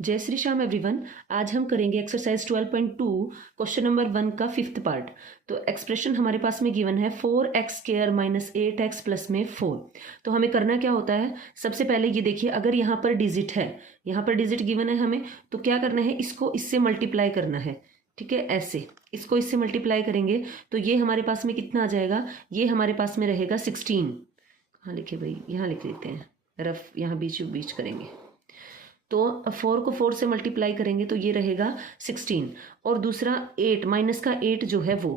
जय श्री श्याम एवरीवन। आज हम करेंगे एक्सरसाइज 12.2 क्वेश्चन नंबर 1 का फिफ्थ पार्ट। तो एक्सप्रेशन हमारे पास में गिवन है 4x square minus 8x plus में 4। तो हमें करना क्या होता है, सबसे पहले ये देखिए, अगर यहाँ पर डिजिट है, यहाँ पर डिजिट गिवन है हमें, तो क्या करना है, इसको इससे मल्टीप्लाई करना है। ठीक है, ऐसे इसको इससे मल्टीप्लाई करेंगे तो ये हमारे पास में कितना आ जाएगा, ये हमारे पास में रहेगा 16। हाँ लिखे भाई, यहाँ लिख लेते हैं, रफ यहाँ बीच बीच करेंगे। तो 4 को 4 से मल्टीप्लाई करेंगे तो ये रहेगा 16, और दूसरा 8 माइनस का 8 जो है वो।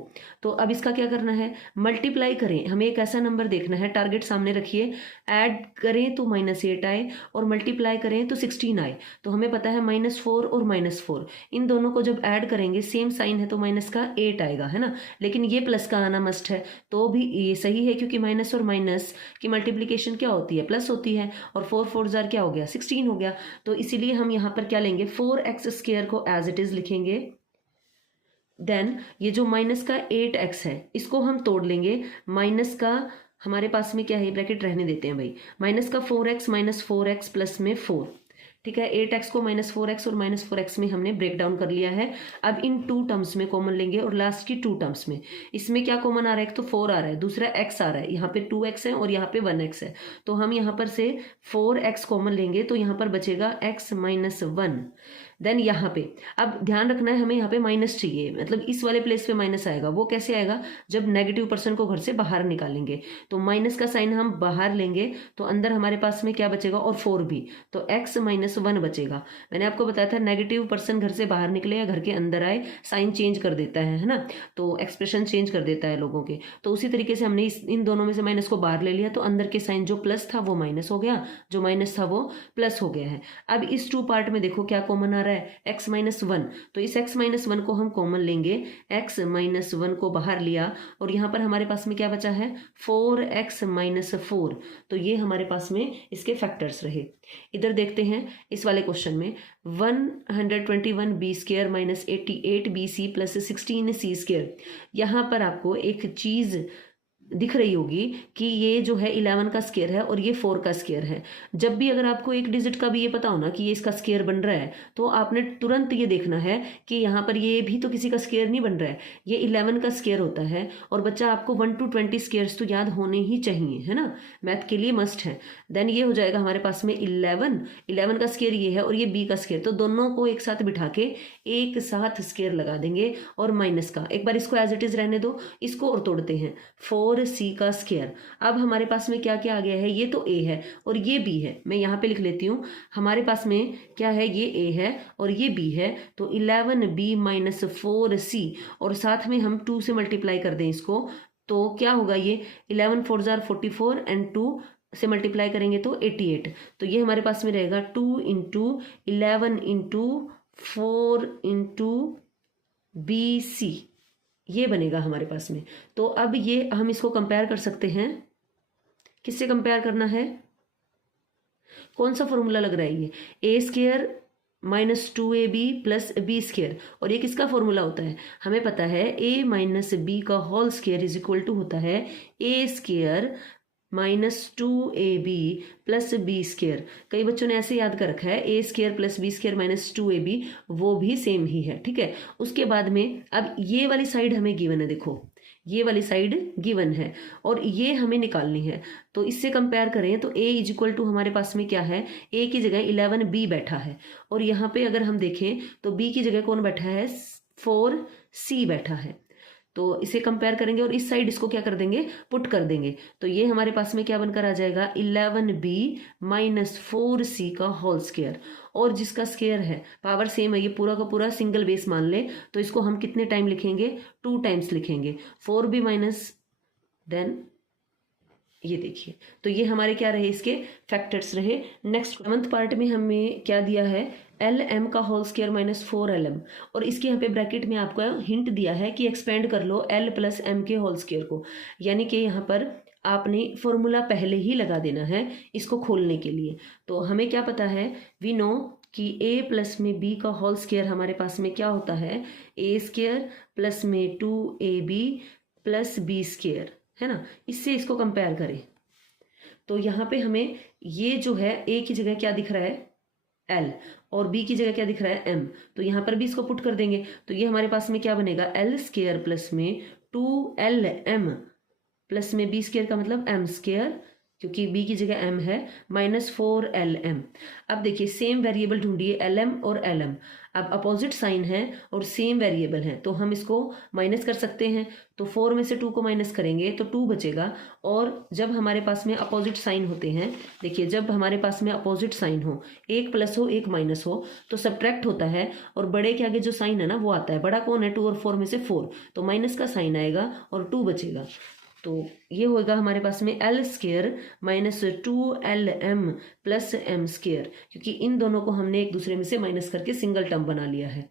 तो अब इसका क्या करना है, मल्टीप्लाई करें, हमें एक ऐसा नंबर देखना है, टारगेट सामने रखिए, ऐड करें तो -8 आए और मल्टीप्लाई करें तो 16 आए। तो हमें पता है -4 और -4, इन दोनों को जब ऐड करेंगे, सेम साइन है तो माइनस का 8 आएगा, है ना। लेकिन ये प्लस का आना मस्ट है, तो भी ये सही है क्योंकि माइनस और माइनस की मल्टीप्लीकेशन क्या होती है, प्लस होती है, और 4 4 जार क्या हो गया, 16 हो गया। तो इसीलिए हम यहाँ पर क्या लेंगे, 4x स्क्वायर को एज इट इज लिखेंगे। देन ये जो माइनस का 8x है इसको हम तोड़ लेंगे, माइनस का हमारे पास में क्या है, ब्रैकेट रहने देते हैं भाई, माइनस का 4x माइनस 4x प्लस में 4। ठीक है, 8x को -4x और -4x में हमने ब्रेक डाउन कर लिया है। अब इन टू टर्म्स में कॉमन लेंगे और लास्ट की टू टर्म्स में, इसमें क्या कॉमन आ रहा है, एक तो 4 आ रहा है, दूसरा x आ रहा है, यहाँ पे 2x है और यहाँ पे 1x है। तो हम यहाँ पर से 4x कॉमन लेंगे तो यहाँ पर बचेगा x माइनस 1। देन यहाँ पे अब ध्यान रखना है, हमें यहाँ पे माइनस चाहिए, मतलब इस वाले प्लेस पे माइनस आएगा। वो कैसे आएगा, जब नेगेटिव पर्सन को घर से बाहर निकालेंगे तो माइनस का साइन हम बाहर लेंगे तो अंदर हमारे पास में क्या बचेगा, और 4 भी, तो x माइनस 1 बचेगा। मैंने आपको बताया था नेगेटिव पर्सन घर से बाहर निकले या घर के अंदर आए, साइन चेंज कर देता है ना, तो एक्सप्रेशन चेंज कर देता है लोगों के। तो उसी तरीके से हमने इन दोनों में से माइनस को बाहर ले लिया तो अंदर के साइन जो प्लस था वो माइनस हो गया, जो माइनस था वो प्लस हो गया है। अब इस टू पार्ट में देखो क्या कॉमन आ रहा है, x माइनस 1। तो इस x माइनस 1 को हम कॉमन लेंगे, x माइनस 1 को बाहर लिया और यहाँ पर हमारे पास में क्या बचा है, 4x माइनस 4। तो ये हमारे पास में इसके फैक्टर्स रहे। इधर देखते हैं इस वाले क्वेश्चन में, 121b square minus 88bc plus 16c square. यहाँ पर आपको एक चीज दिख रही होगी कि ये जो है 11 का स्क्वायर है और ये 4 का स्क्वायर है। जब भी अगर आपको एक डिजिट का भी ये पता हो ना कि ये इसका स्क्वायर बन रहा है, तो आपने तुरंत ये देखना है कि यहाँ पर ये भी तो किसी का स्क्वायर नहीं बन रहा है, ये 11 का स्क्वायर होता है। और बच्चा आपको 1 to 20 स्क्वायर्स तो याद होने ही चाहिए, है ना, मैथ के लिए मस्ट है। देन ये हो जाएगा हमारे पास में 11 का स्क्वायर ये है और ये b का स्क्वायर, तो दोनों को एक साथ बिठा के एक साथ स्क्वायर लगा देंगे और माइनस का, एक बार इसको एज इट इज रहने दो, इसको और तोड़ते हैं, 4c का स्क्वायर। अब हमारे पास में क्या क्या आ गया है, ये तो a है और ये b है, मैं यहाँ पे लिख लेती हूँ। हमारे पास में क्या है, ये a है और ये b है, तो 11b माइनस 4c, और साथ में हम 2 से मल्टीप्लाई कर दें इसको, तो क्या होगा, ये 11 4 जार 44 एंड 2 से मल्टीप्लाई करेंगे तो 88। तो ये हमारे पास में रहेगा 2 इंटू 11 इंटू 4 इंटू BC, ये बनेगा हमारे पास में। तो अब ये हम इसको कंपेयर कर सकते हैं, किससे कंपेयर करना है, कौन सा फॉर्मूला लग रहा है, ये A square minus 2ab plus B square, और ये किसका फॉर्मूला होता है, हमें पता है a माइनस बी का whole square is equal to होता है a square minus 2ab plus B square. कई बच्चों ने ऐसे याद कर रखा है a square plus B square minus 2ab, वो भी सेम ही है। ठीक है, उसके बाद में अब ये वाली साइड हमें गिवन है, देखो ये वाली साइड गिवन है और ये हमें निकालनी है। तो इससे कंपेयर करें तो a इज इक्वल टू हमारे पास में क्या है, a की जगह 11b बैठा है, और यहाँ पे अगर हम देखें तो b की जगह कौन बैठा है, 4c बैठा है। तो इसे कंपेयर करेंगे और इस साइड इसको क्या कर देंगे, पुट कर देंगे, तो ये हमारे पास में क्या बनकर आ जाएगा, 11b माइनस 4c का होल स्क्वायर, और जिसका स्क्वायर है पावर सेम है, ये पूरा का पूरा सिंगल बेस मान ले, तो इसको हम कितने टाइम लिखेंगे, 2 टाइम्स लिखेंगे, 4b माइनस, देन ये देखिए, तो ये हमारे क्या रहे, इसके फैक्टर्स रहे। नेक्स्ट 7th पार्ट में हमें क्या दिया है, LM का होल स्क्वायर माइनस 4LM, और इसके यहाँ पे ब्रैकेट में आपको हिंट दिया है कि एक्सपेंड कर लो L प्लस M के होल स्क्वायर को, यानी कि यहाँ पर आपने फॉर्मूला पहले ही लगा देना है इसको खोलने के लिए। तो हमें क्या पता है, वी नो कि a प्लस में b का होल स्क्वायर हमारे पास में क्या होता है, a स्क्वायर प्लस में 2ab प्लस b स्क्वायर, है ना। इससे इसको कंपेयर करें तो यहाँ पे हमें ये जो है a की जगह क्या दिख रहा है, L, और B की जगह क्या दिख रहा है M, तो यहाँ पर भी इसको पुट कर देंगे तो ये हमारे पास में क्या बनेगा L स्क्वायर प्लस में 2LM प्लस में B स्क्वायर का मतलब M स्क्वायर, क्योंकि B की जगह M है, -4LM। अब देखिए सेम वेरिएबल ढूंढिए LM और LM, अब अपोजिट साइन है और सेम वेरिएबल है तो हम इसको माइनस कर सकते हैं। तो 4 में से 2 को माइनस करेंगे तो 2 बचेगा। और जब हमारे पास में अपोजिट साइन होते हैं, देखिए जब हमारे पास में अपोजिट साइन हो, एक प्लस हो एक माइनस हो, तो सब्ट्रैक्ट होता है और बड़े के आगे जो साइन है ना वो आता है। बड़ा कौन है? 2 और 4 में से 4, तो माइनस का साइन आएगा और 2 बचेगा। तो ये होगा हमारे पास में L square -2LM plus M square, क्योंकि इन दोनों को हमने एक दूसरे में से माइनस करके सिंगल टर्म बना लिया है।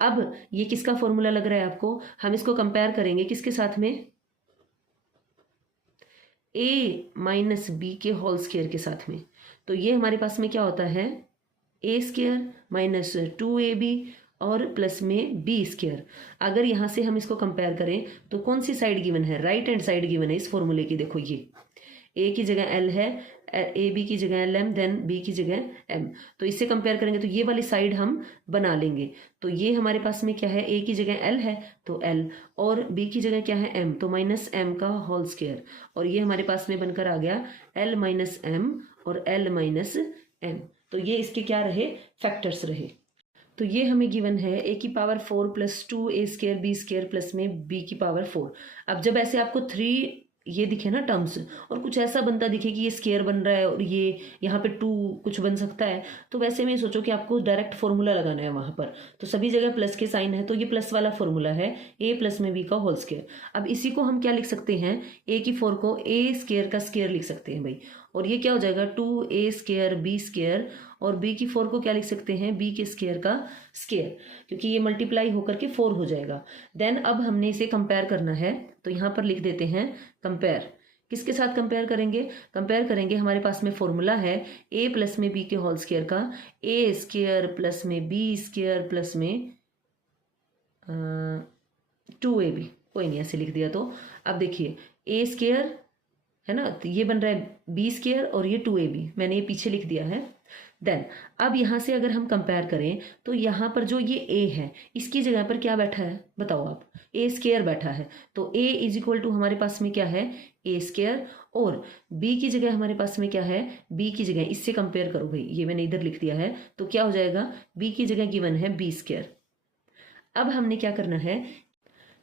अब ये किसका फॉर्मूला लग रहा है आपको? हम इसको कंपेयर करेंगे किसके साथ में? A माइनस बी के होल स्क्वायर के साथ में। तो ये हमारे पास में क्या होता है? A स्क्वायर माइनस 2AB और प्लस में बी स्क्वायर। अगर यहाँ से हम इसको कंपेयर करें तो कौन सी साइड गिवन है? राइट हैंड साइड गिवन है इस फॉर्मूले की। देखो ये ए की जगह एल है, ए बी की जगह एल एम, देन बी की जगह एम। तो इससे कंपेयर करेंगे तो ये वाली साइड हम बना लेंगे। तो ये हमारे पास में क्या है? ए की जगह एल है तो एल, और बी की जगह क्या है? एम, तो माइनस एम का होल स्क्वायर। और ये हमारे पास में बनकर आ गया एल माइनस एम और एल माइनस एम। तो ये इसके क्या रहे? फैक्टर्स रहे। तो ये हमें गिवन है a की power 4 plus 2a square b square plus में b की पावर 4। अब जब ऐसे आपको 3 ये दिखे ना टर्म्स, और कुछ ऐसा बनता दिखे कि ये स्क्वायर बन रहा है और ये यहाँ पे 2 कुछ बन सकता है, तो वैसे में सोचो कि आपको डायरेक्ट फॉर्मूला लगाना है वहां पर। तो सभी जगह प्लस के साइन है तो ये प्लस वाला फॉर्मूला है a प्लस में b का होल स्क्वायर। अब इसी को हम क्या लिख सकते हैं? a की 4 को a स्क्वायर का स्क्वायर लिख सकते हैं भाई, और ये क्या हो जाएगा? 2a स्क्वायर b स्क्वायर, और b की 4 को क्या लिख सकते हैं? b के स्क्वायर का स्क्वायर, क्योंकि ये मल्टीप्लाई होकर के 4 हो जाएगा। देन अब हमने इसे कंपेयर करना है तो यहाँ पर लिख देते हैं कंपेयर। किसके साथ कंपेयर करेंगे? कंपेयर करेंगे, हमारे पास में फॉर्मूला है a प्लस में b के होल स्क्वायर का, a स्क्वायर प्लस में b स्क्वायर प्लस में 2ab। कोई नहीं, ऐसे लिख दिया। तो अब देखिए a स्क्वायर है ना, तो ये बन रहा है b स्क्वायर और ये 2ab, मैंने ये पीछे लिख दिया है। देन अब यहाँ से अगर हम कंपेयर करें तो यहाँ पर जो ये a है इसकी जगह पर क्या बैठा है? बताओ आप, a स्क्वायर बैठा है। तो a इज इक्वल टू हमारे पास में क्या है? a स्क्वायर, और b की जगह हमारे पास में क्या है? b की जगह, इससे कंपेयर करो भाई, ये मैंने इधर लिख दिया है तो क्या हो जाएगा? b की जगह गिवन है b स्क्वायर। अब हमने क्या करना है,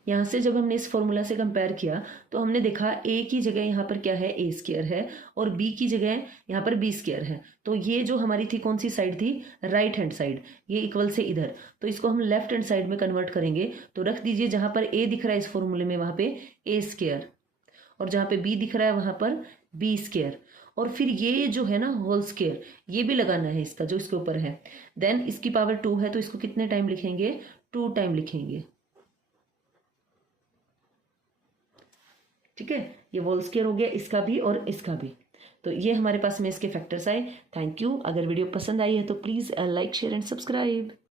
यहाँ से जब हमने इस फॉर्मूला से कंपेयर किया तो हमने देखा a की जगह यहाँ पर क्या है? a स्क्वायर है, और b की जगह यहाँ पर b स्क्वायर है। तो ये जो हमारी थी कौन सी साइड थी? Right hand side. ये इक्वल से इधर, तो इसको हम लेफ्ट हैंड साइड में कन्वर्ट करेंगे। तो रख दीजिए जहाँ पर a दिख रहा है इस फॉर्मूले में वहाँ पे a स्क्वायर, और जहाँ पे b दिख रहा है वहाँ पर b स्क्वायर, और फिर ये जो है ना होल स्क्वायर ये भी लगाना है इसका जो इसके ऊपर है। देन इसकी पावर 2 है तो इसको कितने टाइम लिखेंगे? 2 टाइम लिखेंगे। ठीक है, ये होल स्क्वायर हो गया इसका भी और इसका भी। तो ये हमारे पास में इसके फैक्टर्स आए। Thank you. अगर वीडियो पसंद आई है तो please like share and subscribe.